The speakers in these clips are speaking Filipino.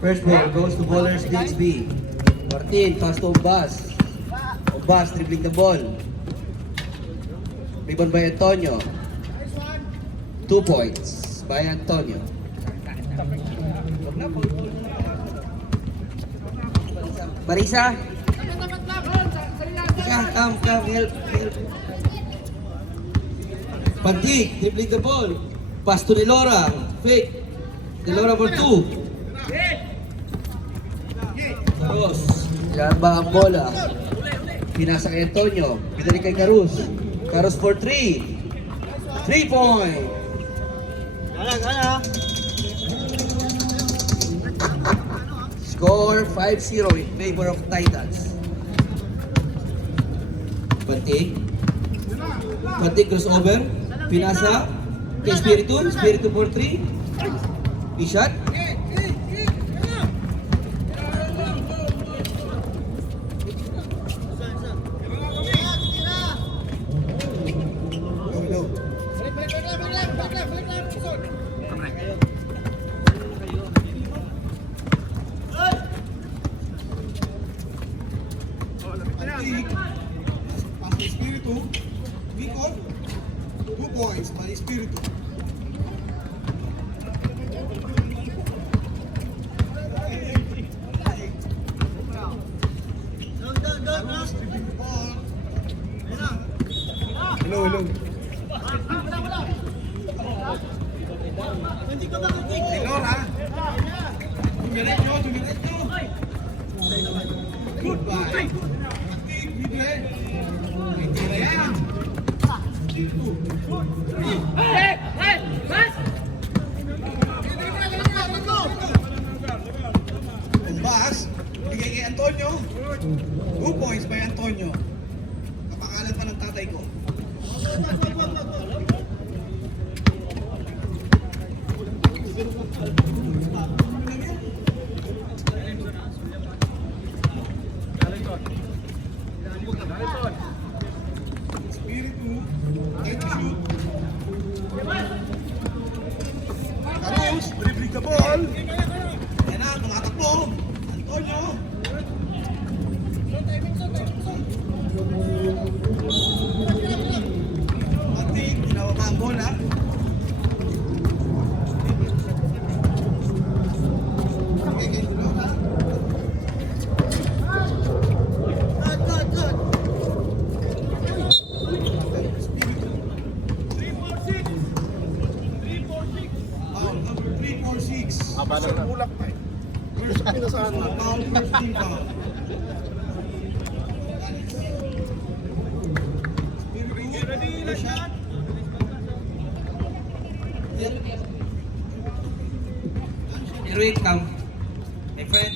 First ball goes to bowlers DXB. Martin, pass to Ombas. Ombas dribbling the ball. Rebound by Antonio. 2 points by Antonio. Marisa. Come, help. Pantig, dribbling the ball. Pass to Delora. Fake. Delora for 2. Carus. Yan ba ang bola? Pinasa kay Antonio. Pinalik kay Carus. Carus for 3. 3 point. Score 5-0 in favor of Titans. Pantig. Pantig crossover. Pinasa kay Espiritu. Espiritu for 3. Ishot. Pasa Espiritu, Vicor, 2 points para Espiritu. Hello. Delora. Diretso. Goodbye. Ombas, bigay kay Antonio. 2 points by Antonio. Kapangalan pa ng tatay ko. Espiritu, get shoot. Carus, dribbling the ball. Yan na, tumatakbo. Antonio. Pantig, ginawa pa ang bola. Okay, kay Delora. Number 346. Bulak pa eh. Foul, first team foul. Ready, shot. Erwin, come. My friend.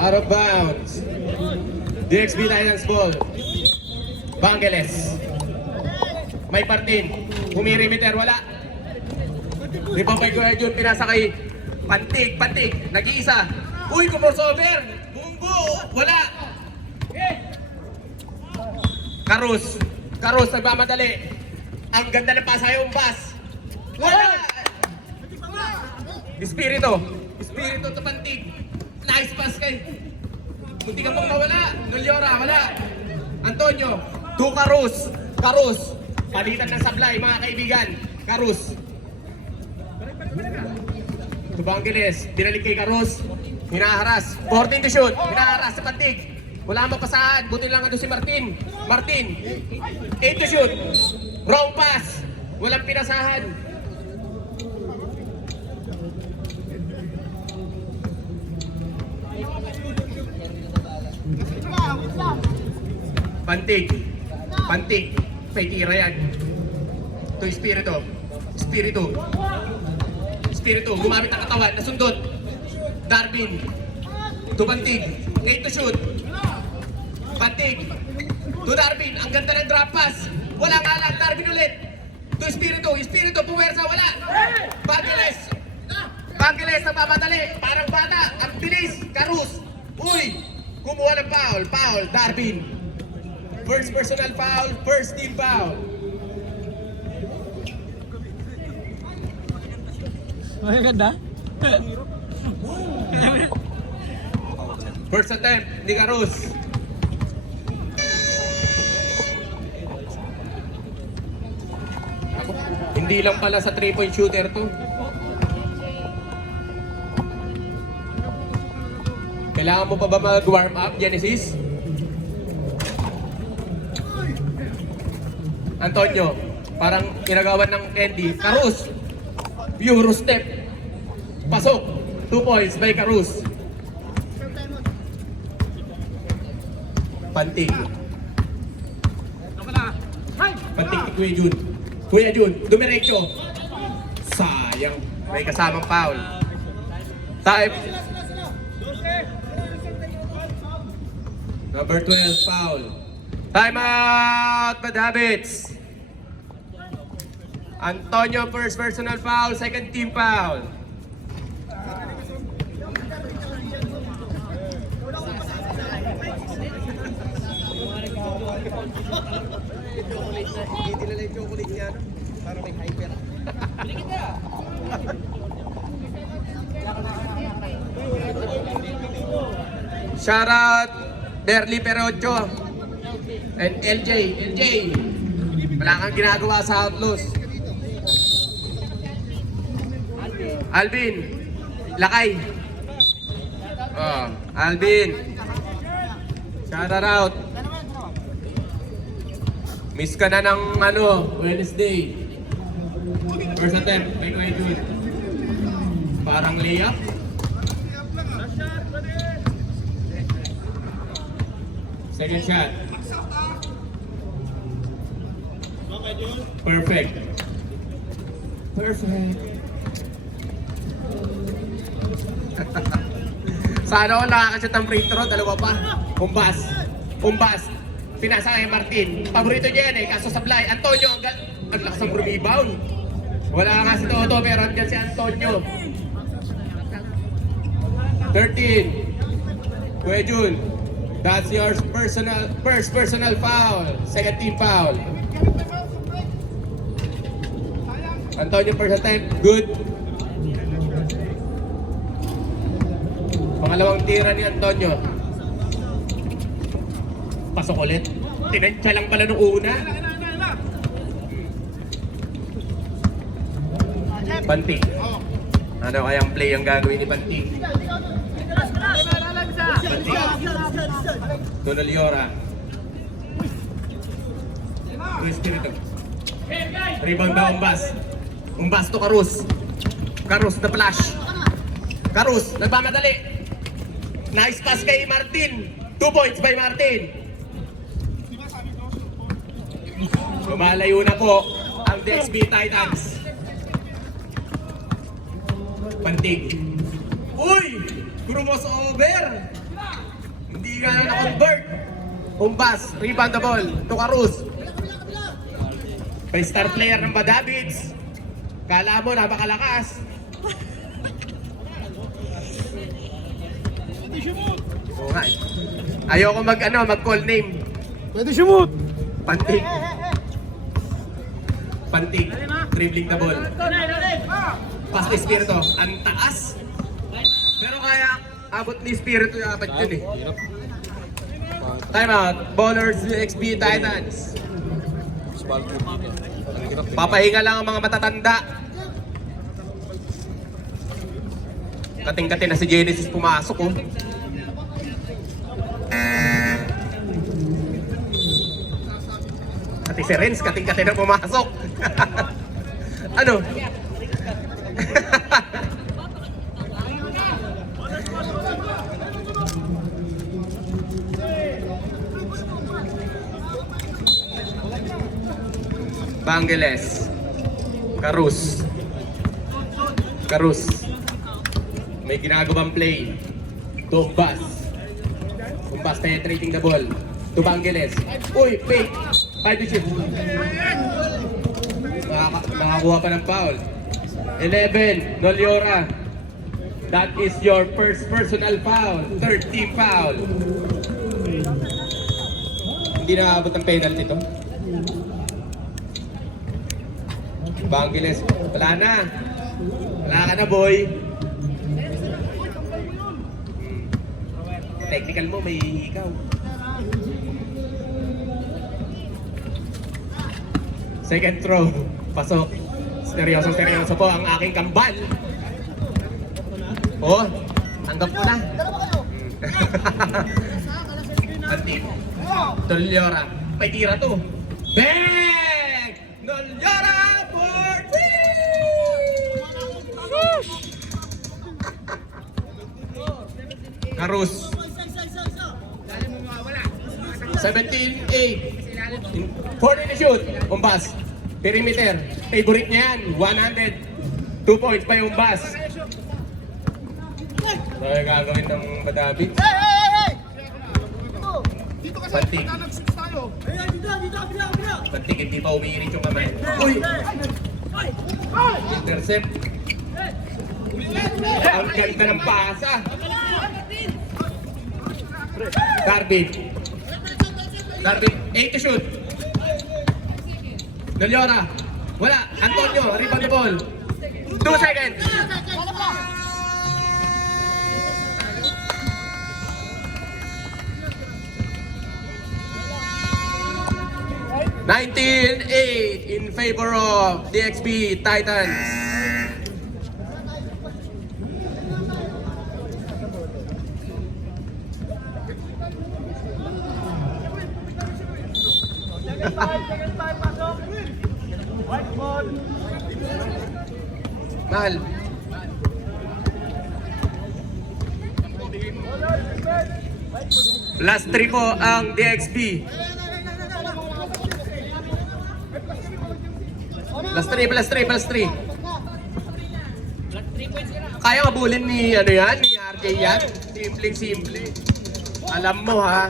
Out of bounds. DXB Titans ball. Bangeles. May Martin. Humirimiter, wala. Rebound by Guardian, pinasa kay Pantig. Nag-iisa. Uy, crossover. Bumbo. Wala. Carus, nagmamadali. Ang ganda ng pasa yung bus. Wala. Espiritu to Pantig. Nice pass kay. Munti ka pang mawala. Noliora, wala. Antonio. To Carus. Palitan ng sablay, mga kaibigan. Carus. To Bangeles. Dinalik kay Carus. Hinaharas. 14 to shoot. Hinaharas sa Pantig. Wala mapasahan. Buti lang ito si Martin. 8 to shoot. Wrong pass. Walang pinasahan. Pantig. May tira yan. To Espiritu. Gumamit ang katawan. Nasundot. Darwin. To Pantig. 8 to shoot. Pantig. To Darwin. Ang ganda ng drop pass. Wala nga lang. Darwin ulit. To Espiritu, puwersa, wala. Bangeles na pamadali, parang bata, ang bilis, Carus. Uy, kumuha ng foul, Darwin. First personal foul, first team foul. Ang ganda. First attempt ni Carus. Hindi lang pala sa 3-point shooter to. Kailangan mo pa ba mag-warm up, Genesis? Antonio, parang ginagawan ng Candy. Carus, Euro step. Pasok. 2 points by Carus. Pantig. Pantig ni Kuya Jun. Kuya Jun, dumiretso. Sayang. May kasamang foul. Time. Number 12, foul. Time out, Bad Habits. Antonio, first personal foul, second team foul. Shout out Berly Perocho and LJ. Wala kang ginagawa sa Outlaws. Alvin, Lakay. Oh, Alvin. Shout out. Miss ka na ng Wednesday. First attempt, may Kuya Jun. Parang layup. Second shot. Perfect. Sana ako nakakashoot ng free throw, dalawa pa. Umbas. Pinasa kay Martin. Paborito niya yan kaso sablay. Antonio, ang lakas ng rebound. Wala nga si Toto, pero andyan si Antonio. 13. Kuya Jun, that's your first personal foul. Second team foul. Antonio, first attempt, good. Pangalawang tira ni Antonio. Pasok ulit. Tinantya lang pala nung una. Panti. Ano kayang play ang gagawin ni Panti? Panti. Donaliora. Espiritu. Rebound ba Umbas? Umbas to Carus. Carus na flash. Carus, nagmamadali. Nice pass kay Martin. 2 points by Martin. Lumalayo na po ang DXB Titans. Pantig. Uy! Crossover! Hindi nga na-convert. Umbas, rebound the ball to Carus. May star player ng Badavids. Kala mo napakalakas. Oo nga eh. Ayoko mag-call name. Pwede shoot! Pantig. Dribbling the ball. Pass ni Espiritu. Ang taas. Pero kaya abot ni Espiritu yung apat yun eh. Time out. Ballers XB Titans. Papahinga lang ang mga matatanda. Kating-kating na si Genesis pumasok oh. Pati si Renz, kating-kating na pumasok. Ano? Bangeles. Carus. May ginagawang play. Umbas penetrating the ball. To Bangeles. Uy, fake. 5 to shoot. nakakuha pa ng foul. 11, Noliora. That is your first personal foul. Third team foul. Hindi nakakabot ng penalty to. Bangiles, wala na. Wala ka na, boy. Technical mo, may ikaw. Second throw, pasok. Seryoso po ang aking kambal. Oh, tanggap ko na. Antip. Noliora, may tira to. Bang! Noliora for 3! Karus. 17-8. 40 to shoot. Umbas. Perimeter. Favorite niya yan. 100. 2 points pa yung Umbas. So, yung gagawin ng Badabi. Pantig. Pantig, hindi pa umiirit yung kamay. Uy! Intercept. Ang ganda ng pasa. Darvin. Darvin, 8 to shoot. Noliora. Wala. Antonio, rebound the ball. 2 seconds. 19-8 in favor of DXB Titans. Mahal. Last 3 po ang DXB. Plus 3. Kaya kabulin ni ano yan, ni RJ yan. Simple. Alam mo ha.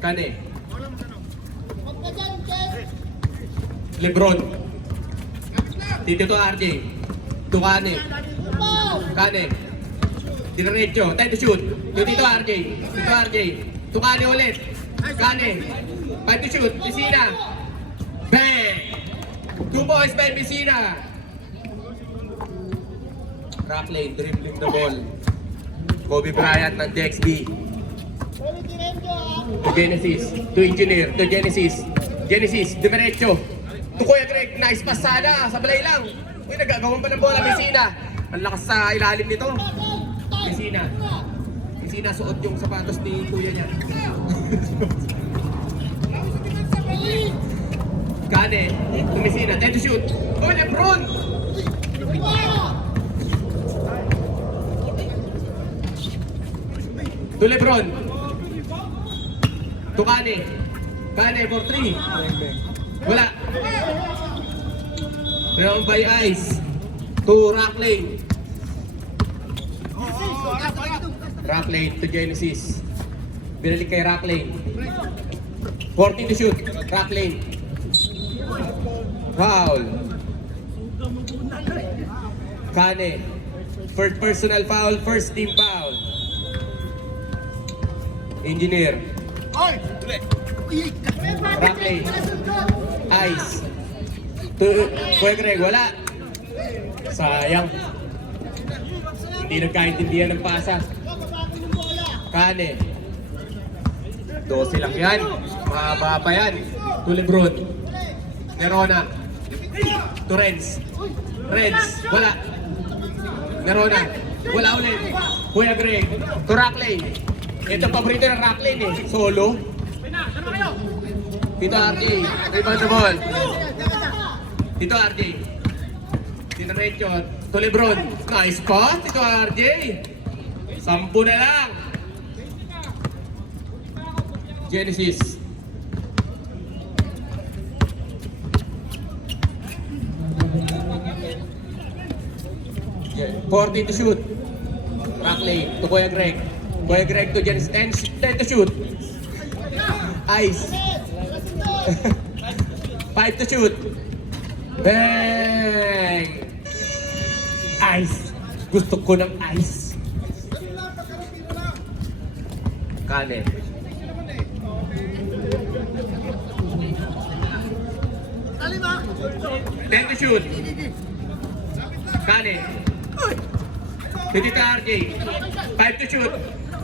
Kane. Lebron. Dito to RJ. To Kane. Kane. Diretso. Time to shoot. Dito RJ. Dito RJ. To Kane ulit. Kane. Time to shoot. Pisina. Bang! 2 points by Pisina. Rock lane, dribbling the ball. Kobe Bryant ng DXB. To Genesis, to Engineer, to Genesis. Genesis, diretso. To Kuya Greg, nice pass sana, sablay lang. Uy, nagagawan pa ng bola, Pisina. Ang lakas sa ilalim nito. Pisina. Pisina, suot yung sapatos ni Kuya niya. Kane, tumisina, time to shoot. Oh, Lebron! To Lebron. To Kane. Kane for 3. Wala. Round by Ice. To Rock Lane. Rock Lane to Genesis. Binalik kay Rock Lane. 14 to shoot. Rock Lane. Foul. Kane. First personal foul, first team foul. Engineer. Rockley. Ice. Kuya Greg, wala. Sayang. Hindi nagkaintindihan ng pasa. Kane. 12 lang yan. Mahaba pa yan. To Lebron. Nerona. To Renz. Renz. Wala. Nerona. Wala ulit. Kuya Greg. To Rockley. Ito paborito ng Rockley eh. Solo. Dito RJ. Rebound the ball. Dito RJ. Dito Recho. To Lebron. Nice pass. Dito RJ. 10 na lang. Genesis. Yeah. 14 to shoot. Rockley to Kuya Greg. Kuya Greg to Genesis. 10 to shoot. Ice. 5 to shoot. Bang! Ice. Gusto ko ng ice. Kane. Ten to shoot. Kane. Dito RJ. 5 to shoot.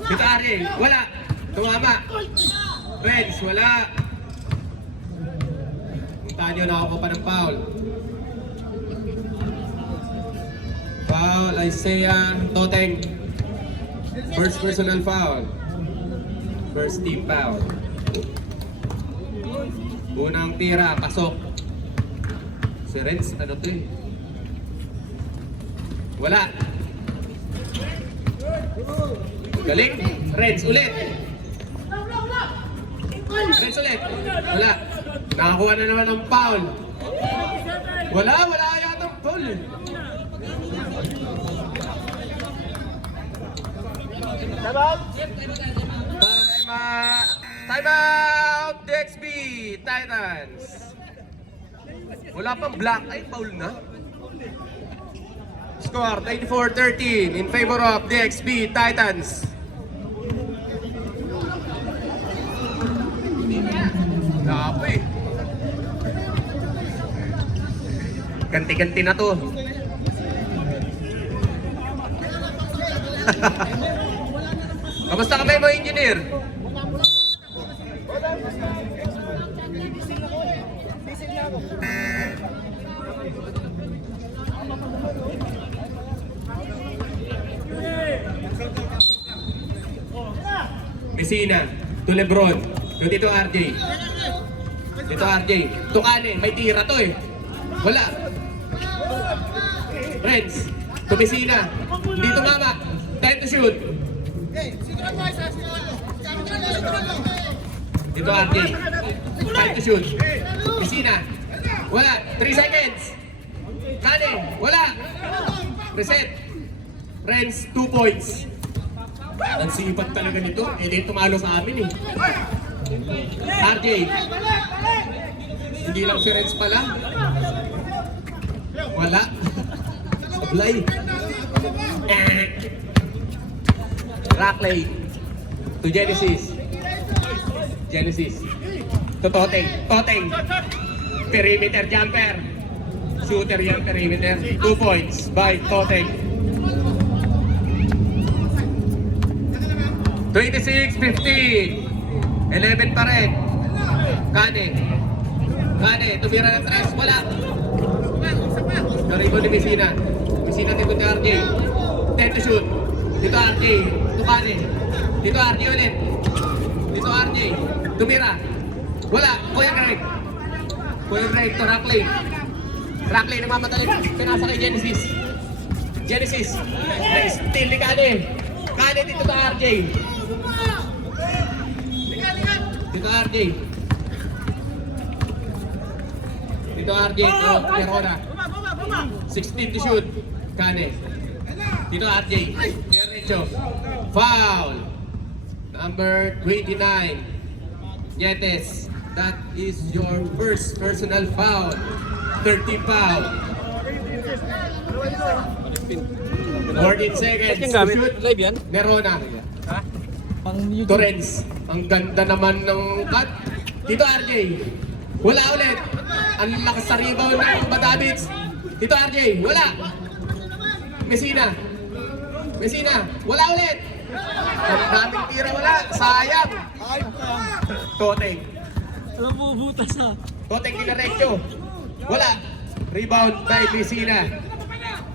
Dito RJ. Wala. Tumama. Reds, wala. Puntahan nyo, nakakuha pa ng foul. Foul, Isaiah Toteng. First personal foul. First team foul. Unang tira, pasok. Si Reds, ano to eh? Wala. Galing. Reds ulit. Reds ulit. Wala. Nakakuha na naman ng foul. Wala yata ang foul eh. Time out! DXB Titans. Wala pang black. Ay, foul na. Score 94-13 in favor of DXB Titans. Lapo eh. Ganti-ganti na to. Kamusta kami mga engineer? Messina, to Lebron, to dito RJ. Dito RJ, to Kane, may tira to eh. Wala. Reds, to Messina, dito mama, time to shoot. Dito RJ, time to shoot. Messina, wala, 3 seconds. Kane, wala. Reset. Reds, 2 points. Ang sipat talaga nito. Eh, di tumalo sa amin eh. RJ. Hindi lang si Reds pala. Wala. Sablay. Rackley. To Genesis. Genesis. To Toteng. Toteng. Perimeter jumper. Shooter yan, perimeter. 2 points by Toteng. 26-15. 11 pa rin. Kane. Kane, tumira ng 3. Wala. Naribo ni Messina. Messina dito ni RJ. 10 to shoot. Dito RJ. Dito Kane. Dito RJ ulit. Dito RJ. Tumira. Wala. Kuya Greg. Kuya Greg to Rackley. Rackley namamadali. Pinasa kay Genesis. Genesis. Na-steal ni Kane. Kane dito to RJ. Dito RJ. Dito RJ to Verona. 16 to shoot. Kane. Dito RJ. Derecho. Foul. Number 29. Yetes. That is your first personal foul. 30 foul. 14 seconds to shoot. Live yan? Verona. Ha? Pang YouTube. Torrens. Ang ganda naman ng cut. Dito RJ. Wala ulit. Ang lakas sa rebound ng Badabits. Dito RJ. Wala. Messina. Messina. Wala ulit. Ang daming tira wala. Sayang. Toteng. Alam mo, butas ha. Toteng dinaretso. Wala. Rebound by Messina.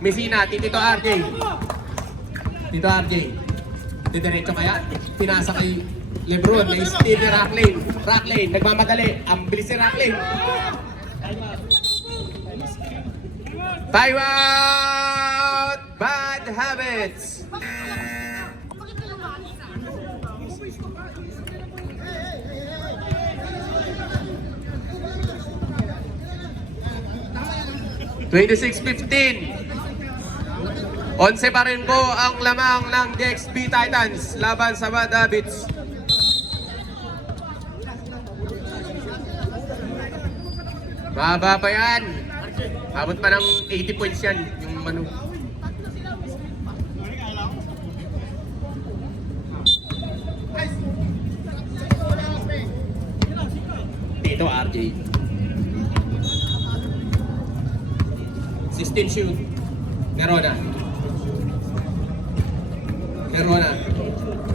Messina. Tito RJ. Tito RJ. Didiretso kaya? Pinasa kay Lebron. May steal ni Rackley. Rackley. Nagmamadali. Ang bilis ni Rackley. Time out! Bad habits! (26-15) 11 pa rin po ang lamang ng DXB Titans laban sa Bad Habits. Mahaba pa yan. Abot pa ng 80 points yan. Yung ano. Dito RJ. 16 shoot. Nerona.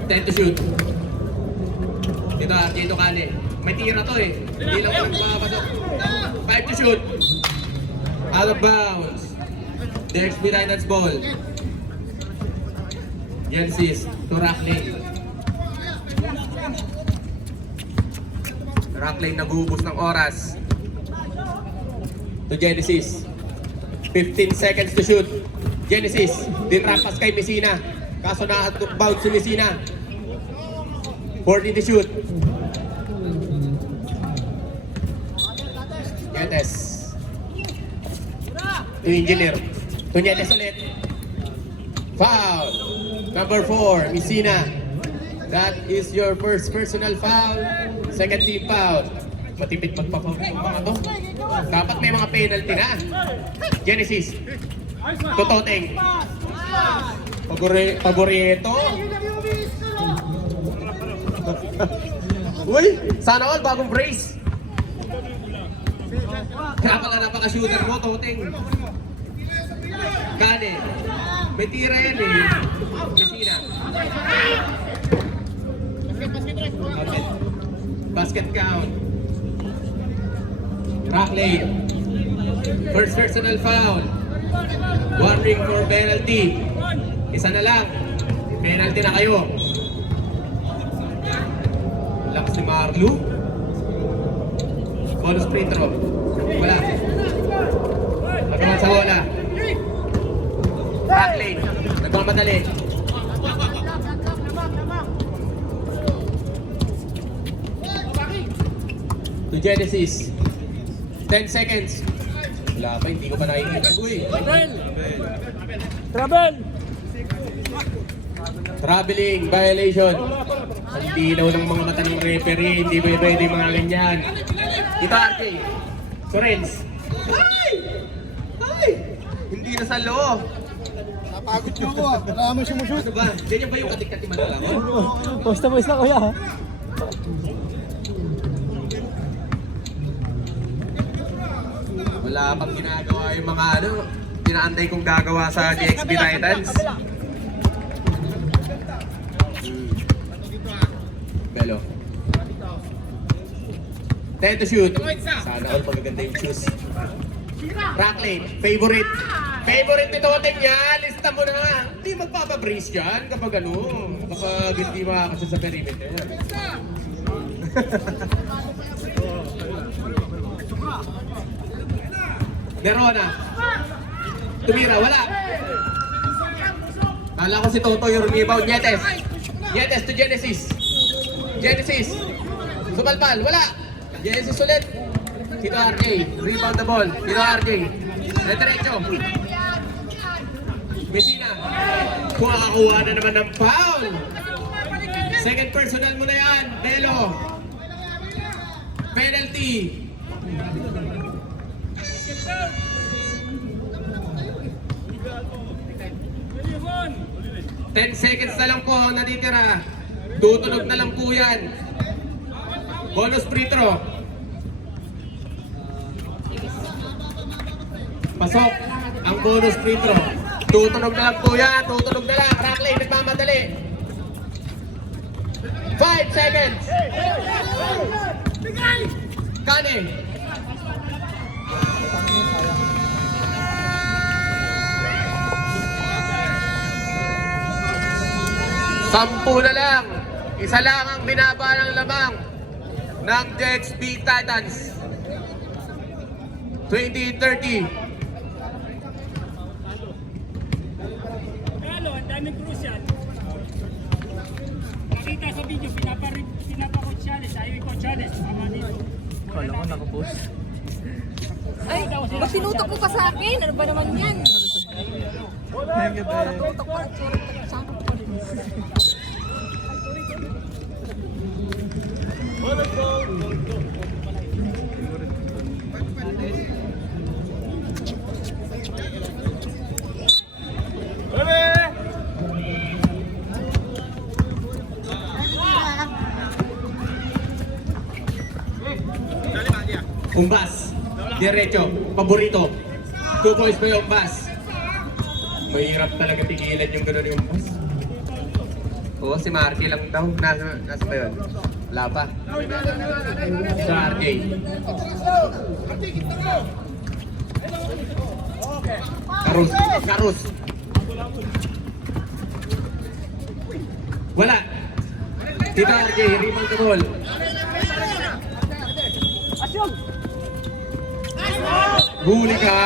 10 to shoot. Dito RJ, ito Kane. May tira to eh. Hindi lang ako makapasok. 5 to shoot. Out of bounds. The XB Titans ball. Genesis to Racklane. Racklane nag-uubos ng oras. To Genesis. 15 seconds to shoot. Genesis. Dinrapas kay Messina. Kaso na-bounce si Messina. 14 to shoot. Nietes. To Engineer. To Nietes ulit. Foul. Number 4, Messina. That is your first personal foul. Second team foul. Matipid magpa-foul yung mga to. Dapat may mga penalty na. Genesis. To Toteng. Paborito. Uy, sana all bagong brace. Kaya pala napaka-shooter mo, Toteng. Kane. May tira yan eh. Messina. Basket count. Racklane. First personal foul. One ring for penalty. Isa na lang. Penalty na kayo. Lakas ni Marlu. Bonus free throw. Wala. Magaman sa bola. Racklane. Nagmamadali. To Genesis. 10 seconds. Wala pa, hindi ko pa nakikita. Uy! Travel! Traveling violation. Ang dinaw ng mga mata ng referee, hindi pwede mga ganyan. Ito RJ. Sorens. Ay! Ay! Hindi na sa loob. Napagod nyo ako ah. Wala naman sumushoot. Ano ba? Ganyan ba yung katik-katik madala ko? Post na kuya. Wala pang ginagawa yung mga ano. Pinaantay kong gagawa sa DXB Titans. Belo. 10 to shoot. Sana all magaganda yung shoes. Racklane, favorite. Favorite ni Toteng yan. Lista mo na. Hindi magpapabrace yan kapag ano. Kapag hindi makakasya sa perimeter. Nerona. Tumira, wala. Kala ko si Toto yung rebound. Nietes. Nietes to Genesis. Genesis. Sumalpal, wala. Genesis ulit. Tito RJ. Rebound the ball. Tito RJ. Diretso. Messina. Kung akakuha na naman ng foul. Second personal mo na yan. Belo. Penalty. Ten seconds na lang po ang natitira. Tutunog na lang po yan. Bonus free throw. Pasok ang bonus free throw. Tutunog na lang po yan. Tutunog na lang. Racklane nagmamadali. 5 seconds. Kane. Sampu na lang. Isa lang ang binaba ng lamang ng DXB Titans. 20-30. Hello, ang daming crucial. Nakita sa video, pinapa-coach Chales. Ayaw i-coach Chales. Mama dito. Kala ko nakapost. Ay, ba't pinutok mo pa sa akin? Ano ba naman yan? Pinutok pa ang tsura. Saan ko pa rin? Umbas. Diretso. Paborito. 2 points pa yung umbas. Mahirap talaga pigilan yung gano'n yung umbas. Oo, si Marky lang daw. Nasa ba yun? Wala pa. Sa RJ. Karus. Wala. Tito RJ, rebound the ball. Huli ka!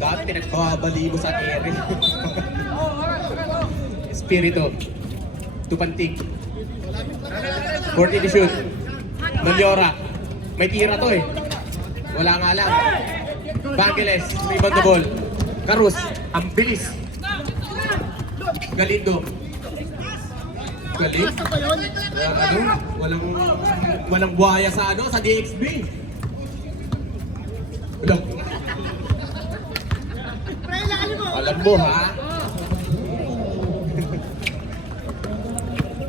Bakit pinagbabali mo sa ere? Espiritu. Tupantig. 40 to shoot. Maliora. May tira to eh. Wala nga lang. Bangeles. Rebound the ball. Karus. Ang bilis. Galindo. Galing. Walang buhaya sa ano, sa DXB. Wala. Alam mo ha?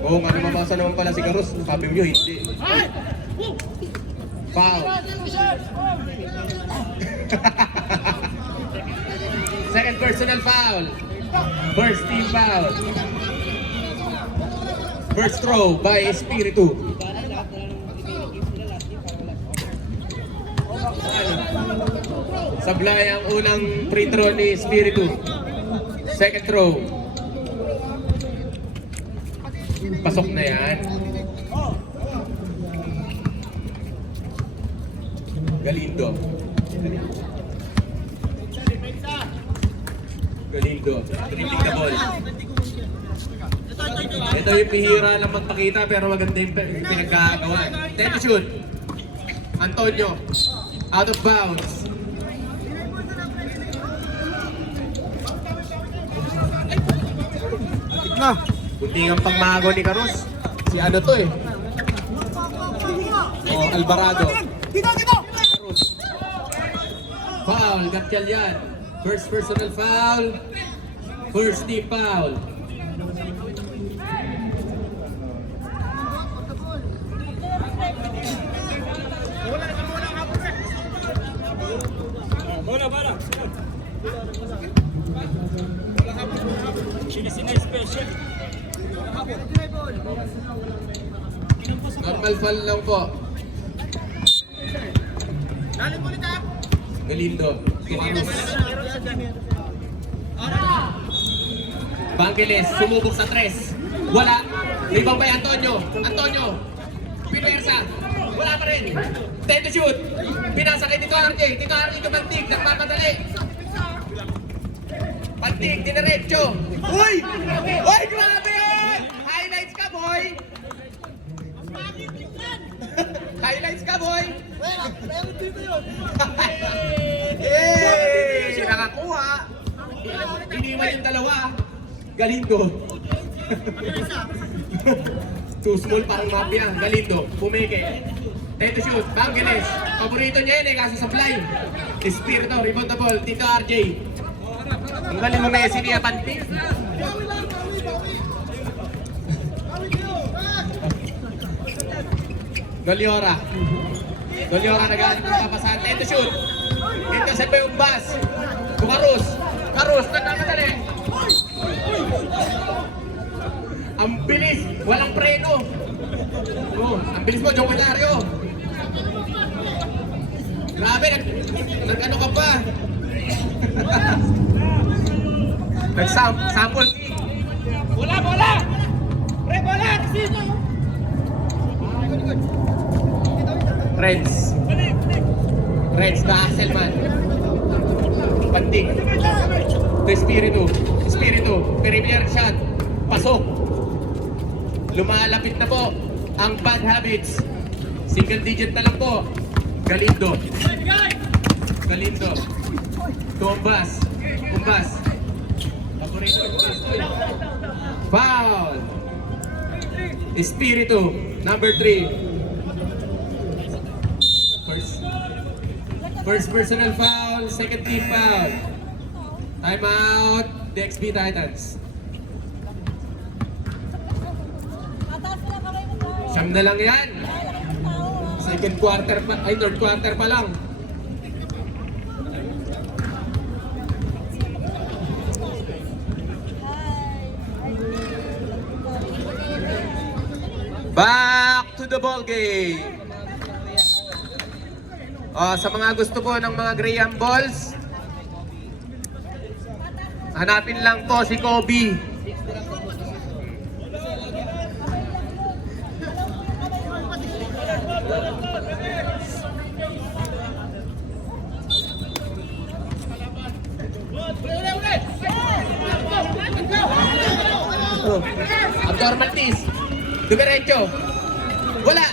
Oo, nga namabasa naman pala si Karus. Sabi mo hindi. Foul. Second personal foul. First team foul. First throw by Espiritu. Sablay ang unang free throw ni Espiritu. Second throw. Pasok na yan. Galindo. Dribbling the ball. Ito yung pihira lang magpakita pero maganda yung pinagkagawa. 10 to shoot. Antonio. Out of bounds. Kunti ang pangmago ni Karus. Si ano to eh. Oh, Alvarado. Karus. Foul. Gatchal yan. First personal foul. First team foul. Bola. Sina special. Normal foul lang po. Galindo. Tumanos. Bangeles, sumubok sa 3. Wala. Rebound by Antonio. Pipersa. Wala pa rin. 10 to shoot. Pinasa kay Tito RJ. Tito RJ tumantig. Nagmamadali. Pantig, dinaretso. Uy! Uy, grabe! Highlights ka, boy! Highlights ka, boy! Hey! Nakakuha. Iniwan yung dalawa. Galindo. Too small, parang mafia. Galindo, pumike. 10 to shoot. Bangeles. Paborito niya yun eh, kaso supply. Espiritu, rebound the ball. Tito RJ. Ang galing mo Messi niya, panting. Goliora nagaling ng kapasahan. 10 to shoot. Intercept pa yung bus. Karus, nagkamadali. Ang bilis, walang preno. Oh, ang bilis mo, Jong Hilario. Grabe, nag-ano ka pa. Nag-sample kick. Bola! Pre, bola! Reds na Hasselman. Pantig. To Espiritu, perimeter shot. Pasok. Lumalapit na po ang bad habits. Single digit na lang po. Galindo. Umbas. Foul. Espiritu, number 3. First personal foul, second team foul. Time out, DXB Titans. Mataas na lang kamay mo. Siyam na lang yan. Second quarter pa, ay third quarter pa lang. Back to the ball game. Sa mga gusto po ng mga Graham balls, hanapin lang po si Kobe. Abdor Maltis, dumiretso. Wala.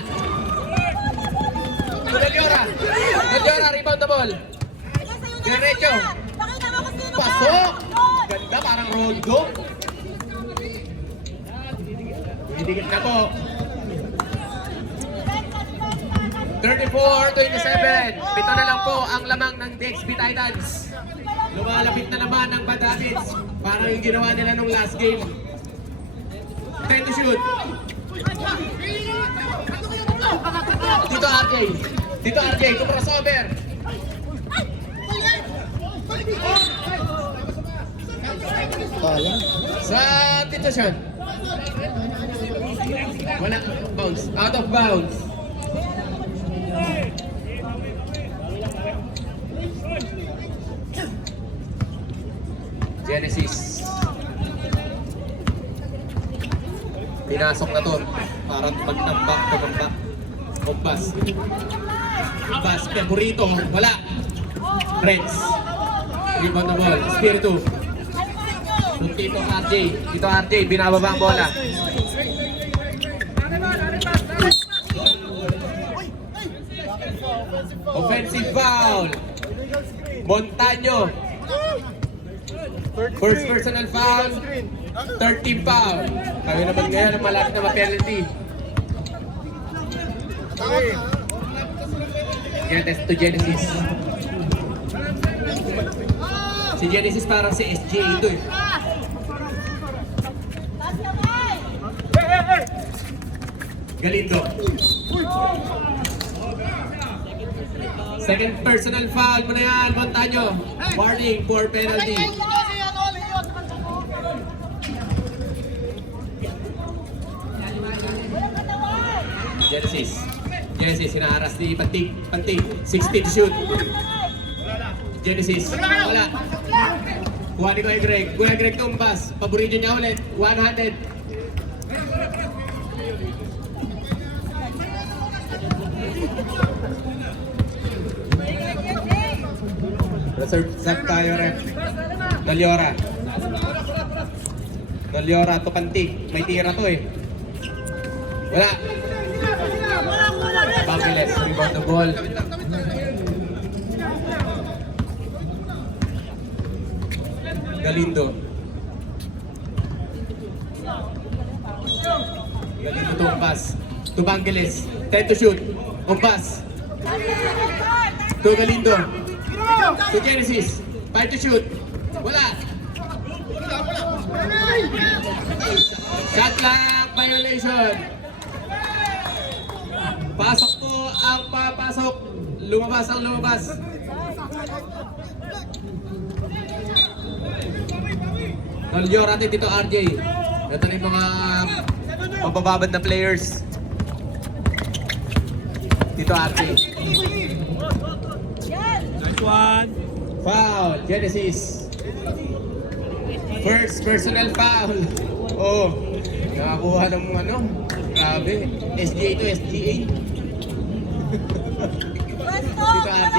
Noliora, rebound the ball. Diretso. Pasok. Ganda, parang rondo. Didikit na po. 34-27. Pito na lang po ang lamang ng DXB Titans. Lumalapit na naman ang Bad Habits. Parang yung ginawa nila nung last game. 10 to shoot. Dito RJ, to crossover. Sa Tito Sean. Wala, bounce. Out of bounds. Genesis. Pinasok na to. Parang pagtambak. Kompas. Kompas. Paborito. Wala. Reds. Rebound na ball. Espiritu. Dito RJ. Dito RJ. Binababa ang bola. Offensive foul. Montaño. First personal foul. 13 foul. Kaya naman ngayon ang malapit na ma-penalty. Genesis to Genesis. Si Genesis parang si SJ ito eh. Galindo. Second personal foul mo na yan, Montaño. Warning for penalty. Genesis, hinaharas ni Pantig. 16 to shoot. Genesis, wala. Kuha ni Kuya Greg. Kuya Greg tumbas. Paborito niya ulit. 100. Reserve tayo, ref. Noliora to Pantig. May tira to eh. Wala. Bangiles, rebound the ball. Galindo to pass. To Bangiles. 10 to shoot. Pass. To Galindo. To Genesis. 5 to shoot. Wala. Shot clock violation. Pasok po ang papasok. Lumabas ang lumabas. Naliyor natin dito RJ. Ito na yung mga mabababad na players. Dito RJ. Nice one. Foul. Genesis. First personal foul. Oh. Nakakuha ng ano. Grabe. SGA to SGA. Dito RJ.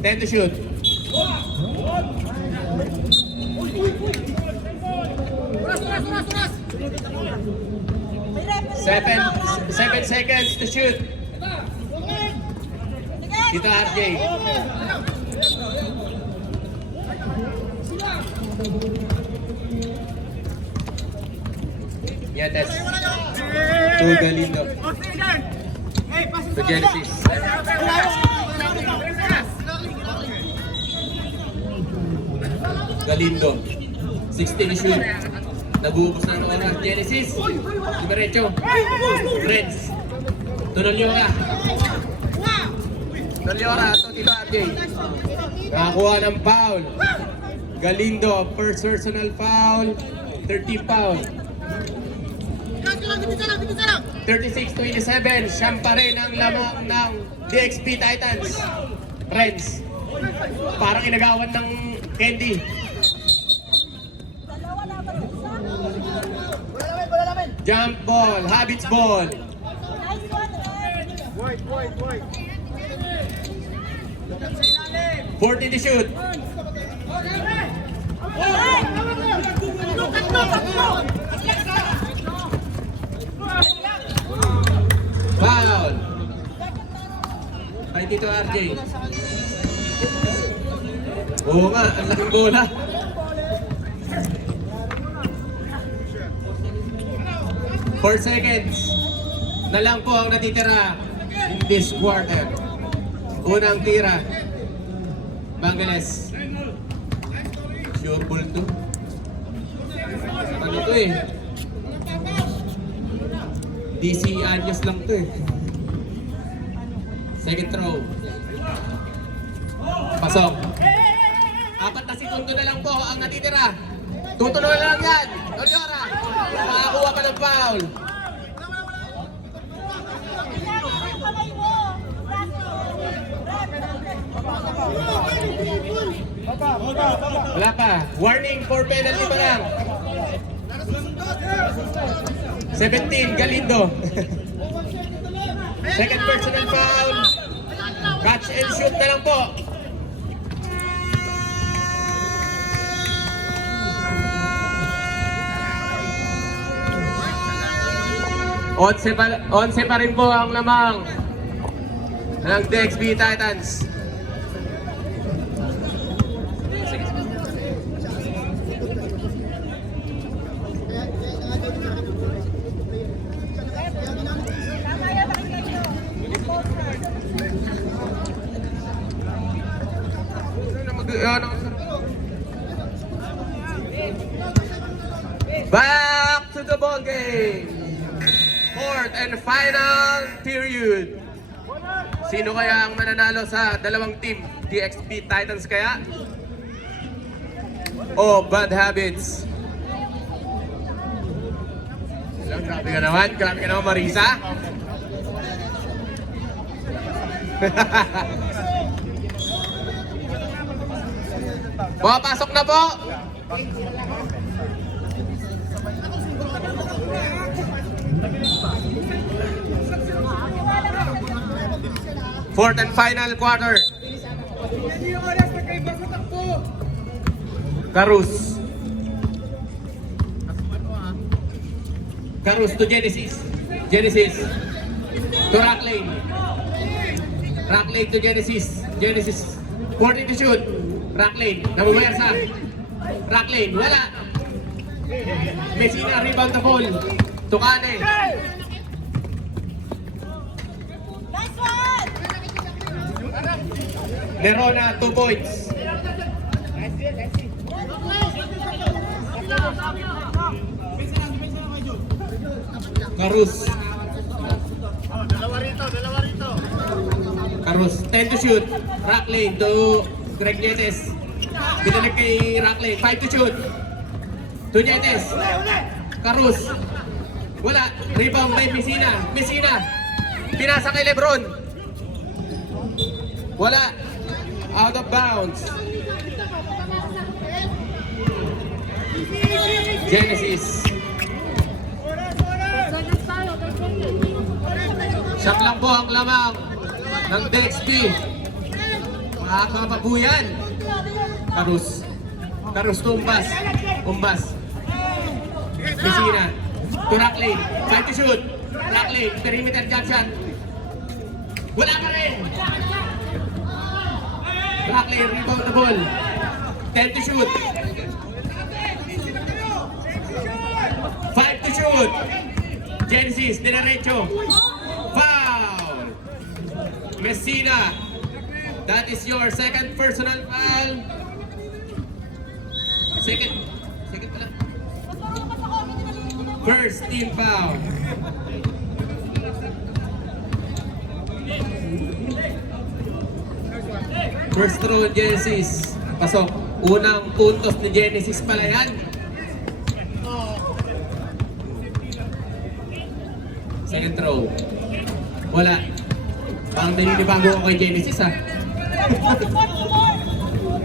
10 to shoot. Seven seconds to shoot. Dito RJ. Yates. To Galindo. To Genesis. Galindo. 16 to shoot. Nag-uubos na ng oras. Genesis. Diretso. Friends. Tunoliora. Tunoliora. Ito dito RJ. Nakakuha ng foul. Galindo. First personal foul. 13 foul. 36-27. Siyang pa rin ang lamang ng DXP Titans. Friends. Parang inagawan ng candy. Jump ball, habits ball. 14 to shoot. Foul. Ay dito RJ. Oo nga, ang laking bola. Four seconds na lang po ang natitira in this quarter. Unang tira. Mangeles. Sure ball to. Ano to eh? DC Anyos lang to eh. Second throw. Pasok. 4 na segundo na lang po ang natitira. Tutuloy na lang yan. Noliora. Makakuha pa ng foul. Wala pa. Warning for penalty pa lang. 17, Galindo. Second personal foul. Catch and shoot na lang po. Onse pa rin po ang lamang ng DXP Titans. Back to the ball game. Fourth and final period. Sino kaya ang mananalo sa dalawang team? DXP Titans kaya? O Bad Habits? Grabe ka naman Marisa. Papasok na po. Fourth and final quarter. Carus. Carus to Genesis. Genesis to Racklane. Racklane to Genesis. Genesis 14 to shoot. Racklane. Nabumayarsa. Racklane. Wala. Messina rebound the ball. Tukane. Nerona 2 points. Carus. Carus 10 to shoot. Racklane to Greg Nietes. Binalik kay Racklane 5 to shoot. To Nietes. Carus. Wala. Rebound by Messina. Messina. Pinasa kay Lebron. Wala. Out of bounds. Genesis. Shot lang po ang lamang ng DXP. Makakapabuyan. Carus. Carus to Umbas. Umbas. Messina. To Racklane. 5 to shoot. Racklane. Perimeter jump shot. Wala pa rin. Racklane. Rebound the ball. 10 to shoot. 5 to shoot. Genesis. Dinerecho. Foul. Messina. That is your second personal foul. Second pa lang. First team foul. First throw, Genesis. Pasok. Unang puntos ni Genesis pala yan. Second throw. Wala. Parang naninibago ako kay Genesis ha.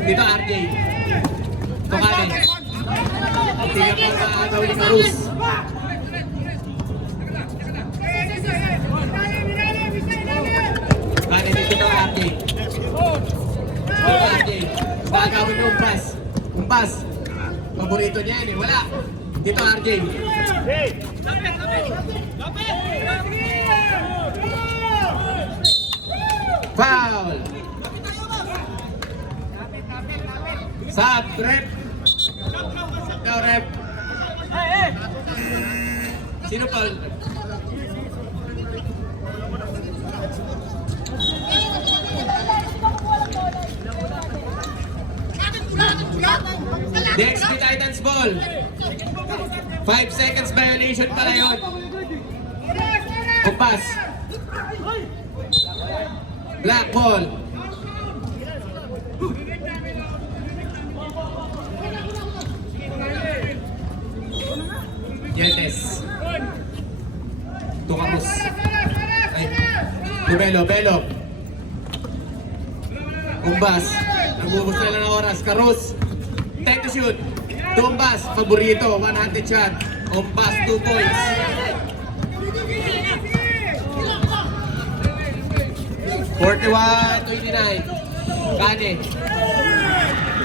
Dito RJ. Tukanin. Tingnan pa ang gawin ni Carus. Tukanin dito RJ. RJ. Gagawin yung umpas. Umpas. Paborito niya yan eh. Wala. Dito RJ. Foul. Sub, rep. Ikaw, rep. Sino foul? DXP Titans ball. 5 seconds violation pala yun. Kumpas. Black ball. Yetes. Tukamus. Ay. Belo. Kumbas. Nagubos nila ng oras. Carus. 10 to shoot. Tumbas. Paborito. 100 shot. Kumbas. 2 points. $41-29. Kane.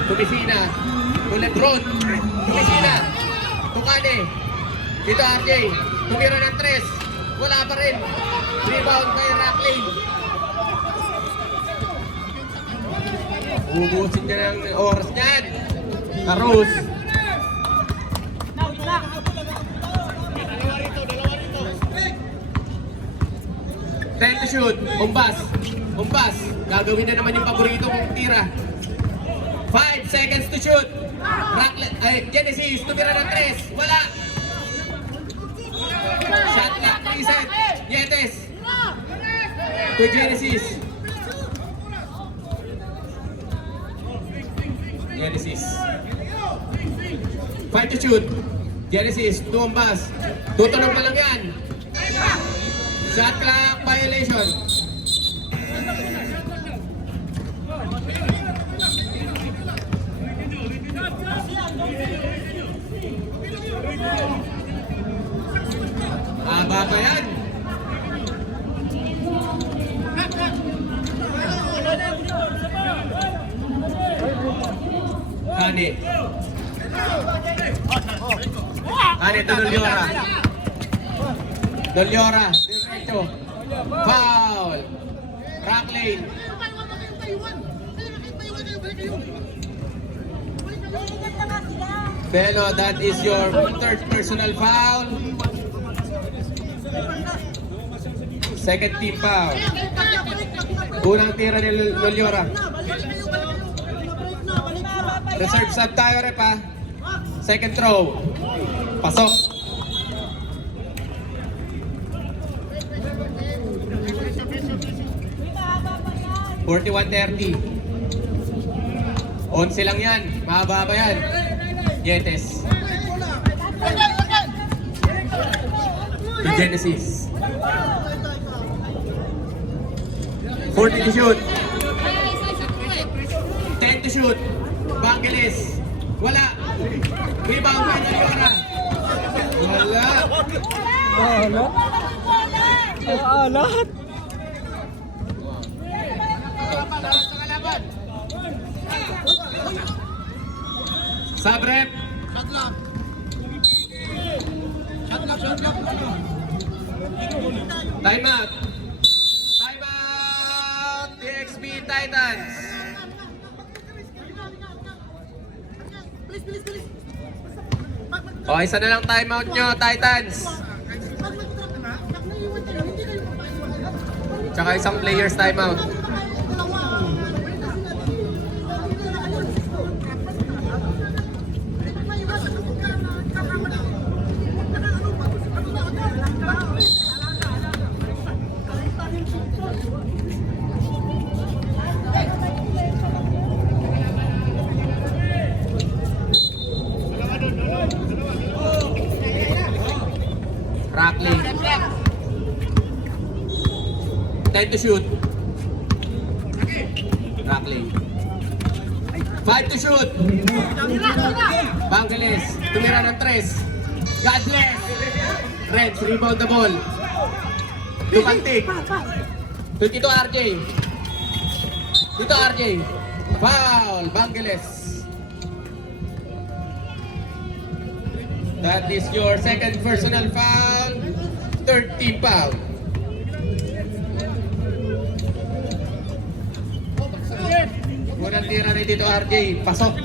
Tumisina. Lebron. Tumisina. Tukane. Dito RJ. Tumira ng 3. Wala pa rin. Rebound kay Racklin. Ubusin niya ng oras niyan. Carus. Time to shoot. Umpas. Gagawin na naman yung paborito kong tira. 5 seconds to shoot. Genesis. Tumira ng 3. Wala. Shot clock reset. Yetes. To Genesis. Genesis. 5 to shoot. Genesis. Tumbas. Tutunog na lang yan. Shot clock violation. Haba pa yan. Kane to Doliora. Diretso. Foul. Racklin. Belo, that is your third personal foul. Second team foul. Unang tira ni Doliora. Reserve sub tayo, rep ha. Second throw. Pasok. $41-30. 11 lang yan. Mahaba pa yan. Yetes. To Genesis. 40 to shoot. 10 to shoot. Bangeles. Wala. Rebound by Doliora. Wala. Alat. Sabrep. Time out. DXP Titans. O, isa na lang timeout nyo, Titans. Tsaka isang players timeout. Rockling. 10 to shoot. Rockling. 5 to shoot. Bangeles. Tumira ng 3. God bless. Reds, rebound the ball. Lupantig. 22 RJ. Dito RJ. Foul. Bangeles. That is your second personal foul. Third team foul. Unang tira ni Tito RJ. Pasok.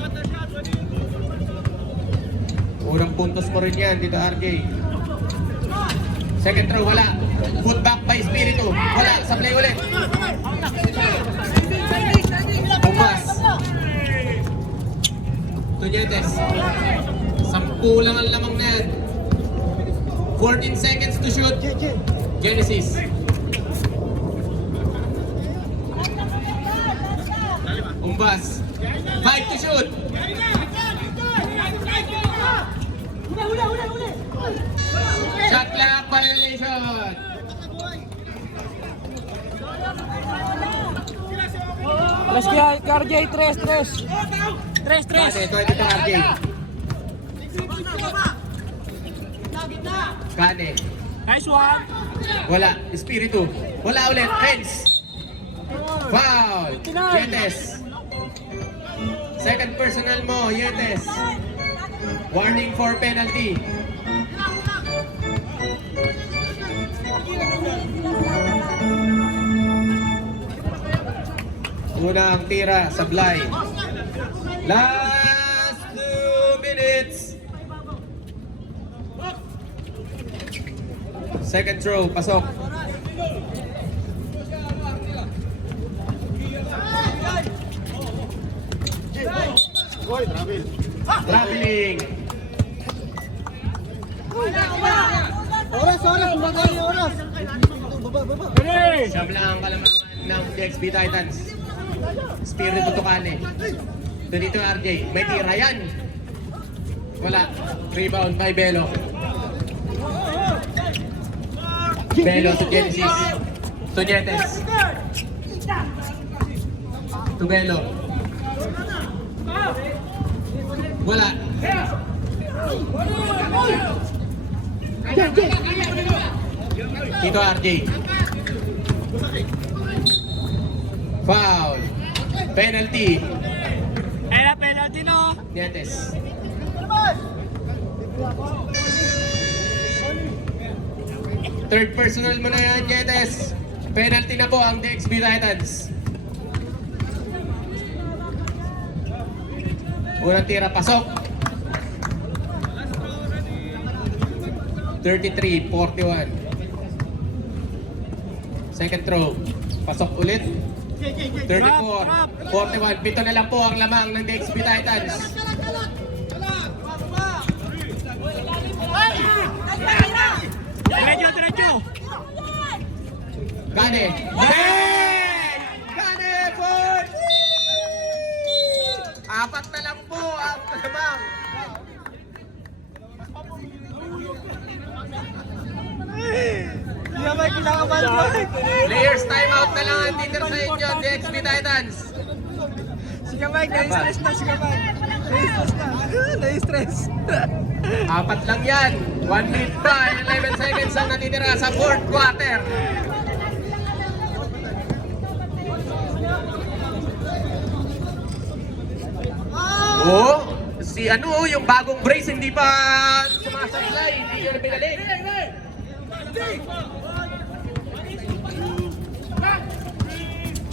Unang puntos mo rin yan, Tito RJ. Second throw, wala. Put back by Espiritu. Wala. Sablay ulit. Bumas. Tunietes. 10 lang ang lamang na yan. 14 seconds to shoot. Genesis. Umbas. 5 to shoot. Shot clock violation. Tres kay RJ, tres. Kane, ito RJ. Kane. Nice one. Wala. Espiritu. Wala ulit. Hens. Foul. Yetes. Second personal mo. Yetes. Warning for penalty. Unang tira. Sablay. Last 2 minutes. Second throw, pasok. Traveling. Oras! Siyam lang ang kalamangan ng DXB Titans. Espiritu Tucane. Dito RJ, may tira yan. Wala. Rebound by Belo. Belo to Genesis. Tunietes. To Belo. Wala. Dito RJ. Foul. Penalty. Penalty no. Nietes. Third personal mo na yan, Nietes. Penalty na po ang DXB Titans. Unang tira, pasok. 33-41. Second throw, pasok ulit. 34-41. Pito na lang po ang lamang ng DXB Titans. Diretso. Kane. Ben! Kane for 4 na lang po ang lamang. Players timeout na lang ang titira sa inyo, DXB Titans. Na-stress. 4 lang yan. 1 minute pa, 11 seconds ang natitira sa fourth quarter. Oh, si yung bagong brace hindi pa sumasablay, hindi yun pinalik.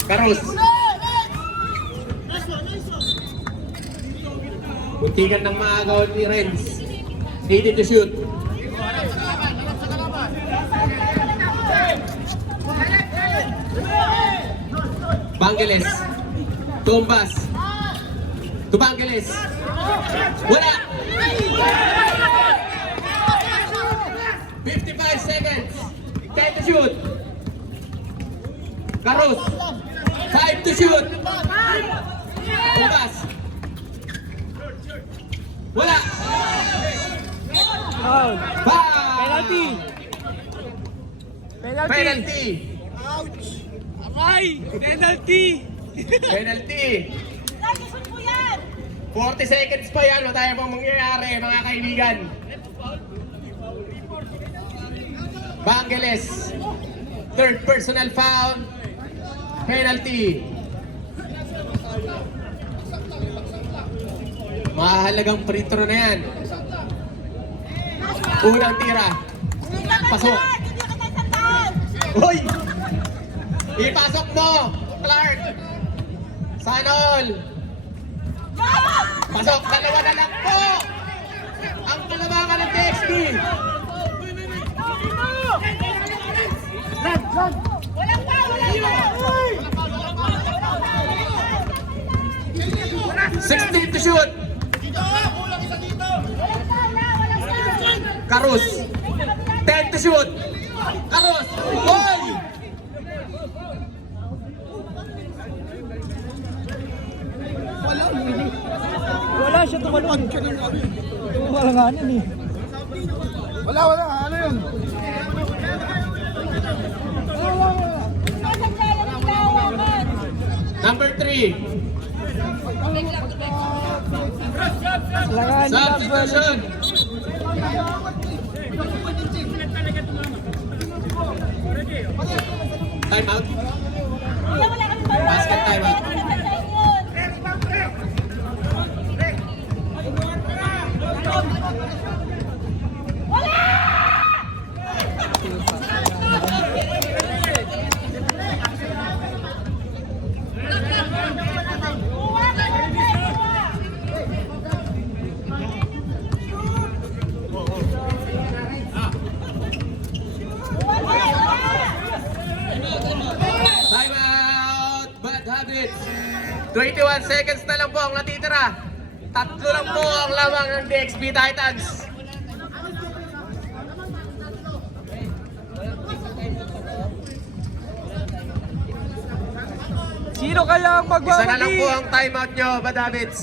Carlos. Buntikan ng maagaw ni Renz. 80 to shoot. Bangeles. Tumbas. To Bangeles. Wala. 55 seconds. 10 to shoot. Carlos. 5 to shoot. Tumbas. Wala. Foul. Foul. Penalty. Penalty! Aray! Penalty! Penalty! 40 seconds pa yan, wala tayong pang mangyayari mga kaibigan. Bangeles, third personal foul, penalty. Mahalagang free throw na yan. Unang tira. Pasok. Hoy! Ipasok mo, Clark. Sana all. Pasok, dalawa na lang po. Ang kalabangan ng TXT. Walang pa, walang pa! 16 to shoot. Karus. 10 to shoot. Karus. Hoy! Wala siya tumalon. Wala nga nun eh. Wala, ano yun? Number 3. Substitution. Time out. Basket time out. Time out. Bad habits. 21 seconds na lang po ang natitira. Tatlo lang po ang lamang ng DXB Titans. Sino kaya ang Isa na lang magwawagi? po ang timeout nyo, Bad Habits.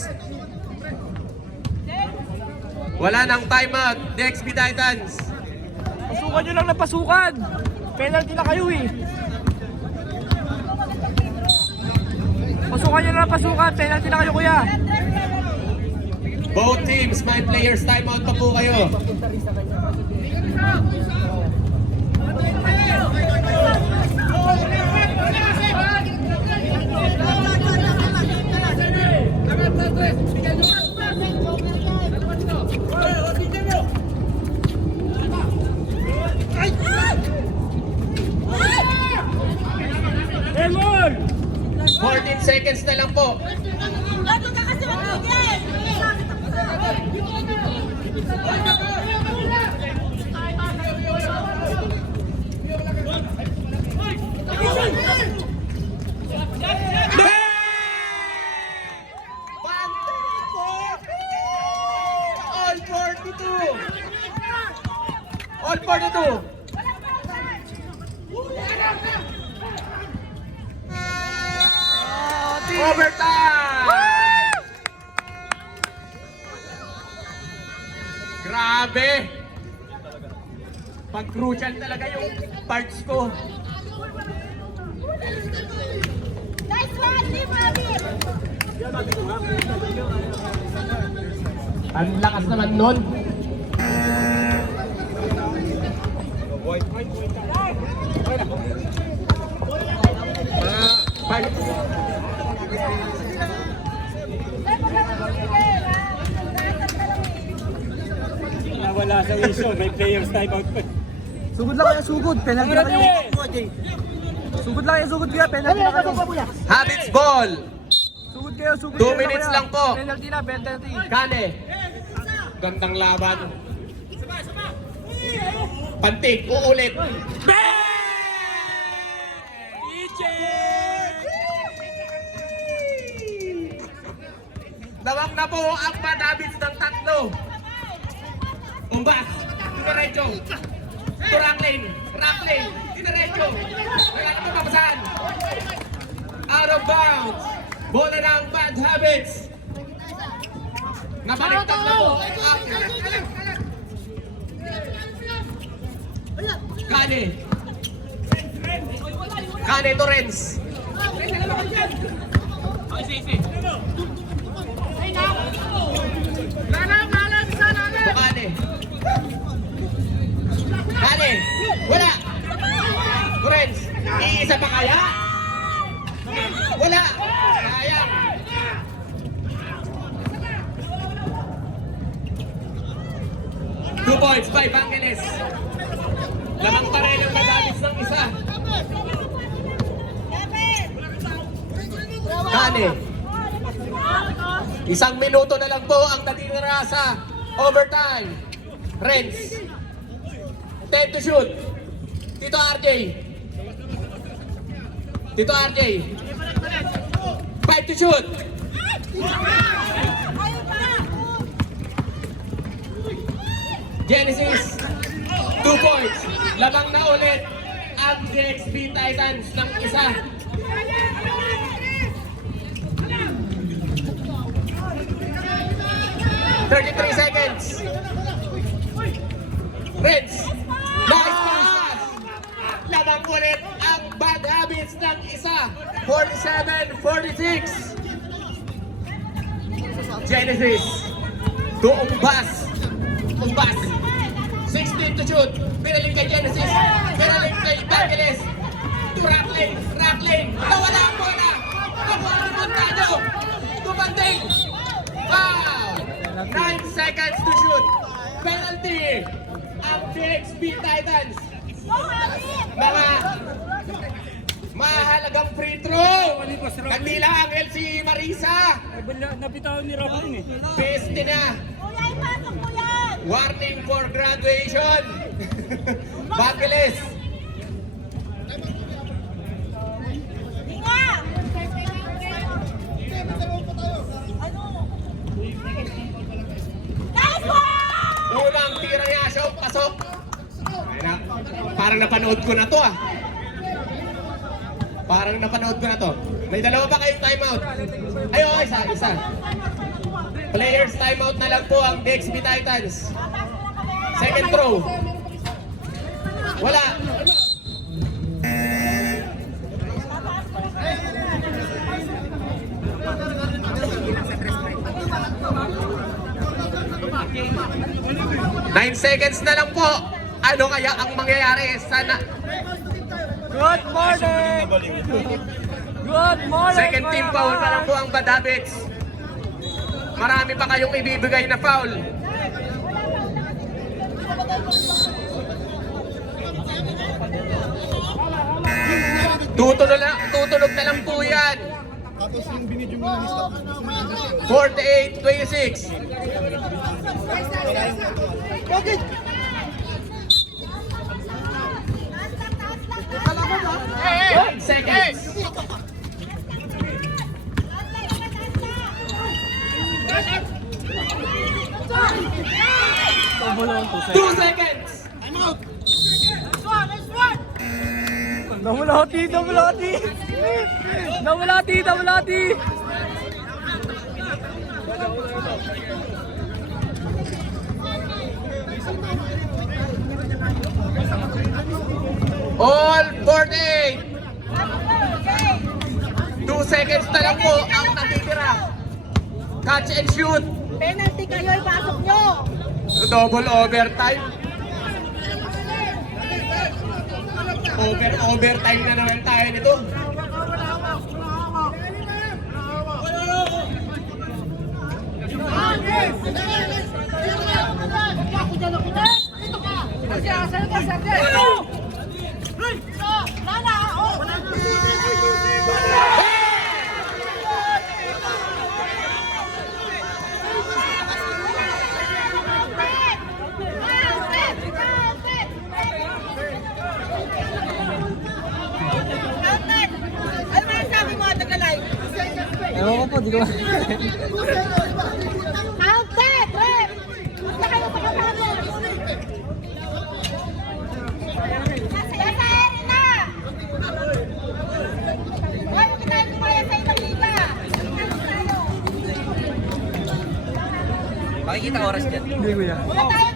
Wala nang timeout, DXB Titans. Pasukan nyo lang na pasukan. Penalty na kayo eh. Pasukan nyo lang na pasukan. Penalty na kayo kuya. Both teams, my players, timeout pa po kayo. Emol! 14 seconds na lang po. All 42! All 42! Overtime! Grabe! Pag crucial talaga yung parts ko. Nice one, Team Robin! Ang lakas naman nun. Nawala sa issue. May players time out. Sugod lang kaya sugod. Penalty na kayo. Sugod lang kaya sugod kaya. Penalty na kayo. Habits ball. Sugod kayo, sugod 2 kayo. minutes lang po. Penalty na, penalty. Kane. Gandang laban. Pantig, uulit. Lawak na po ang Bad Habits ng tatlo. Umbas, dinerecho. Ito Racklane, dinerecho. Wala na po papasahan. Out of bounds. Bola ng Bad Habits. Nabaliktad na po. Kane. Kane Torrens. Kane. Kane. Wala. Torrens. Iisa pa kaya? Wala. Sayang. Two points by Bangeles. Lamang pa rin ang madabis ng isa. Kane. Isang minuto na lang po ang natitira sa overtime. Renz. 10 to shoot. Tito RJ. Tito RJ. 5 to shoot. Genesis. 2 points. Lamang na ulit ang DXB Titans ng isa. $33 seconds. Reds. Nice pass. Lamang ulit ang bad habits ng isa. 47-46. Genesis. Umbas. 16 to shoot. Pinaling kay Genesis. Pinaling kay Bangeles. Rattling. Nawala ang bola. Nakuha ang Montano. Tumanding. Foul. 9 seconds to shoot. Penalty. Ang DXB Titans. Mga mahalagang free throw. Nagdila ang LC Marisa. Nabitawan ni Robin eh. Peste na. Warning for graduation. Bangeles. Unang tira niya, show, pasok. Ayun na. Parang napanood ko na to ah. Parang napanood ko na to. May dalawa pa kayong timeout. Ay, okay, isa. Players timeout na lang po ang DXB Titans. Second throw. Wala. Nine seconds na lang po. Ano kaya ang mangyayari? Sana. Good morning! Good morning! Second team foul na lang po ang bad habits. Marami pa kayong ibibigay na foul. Tutulog na lang po yan. 48-26. Seconds. Two seconds. Namulati! All 48. 2 seconds na lang po ang natitira. Catch and shoot. Penalty kayo, ipasok nyo! Double overtime. Overtime na naman tayo nito. Ewan ko po, di ko Counted! Rep! Basta kayo pagkatapos! Nasa area na! Hoy, huwag tayo kumaya sa ibang liga! Tayo! Makikita oras dyan. Hindi ko yan. Huwag tayo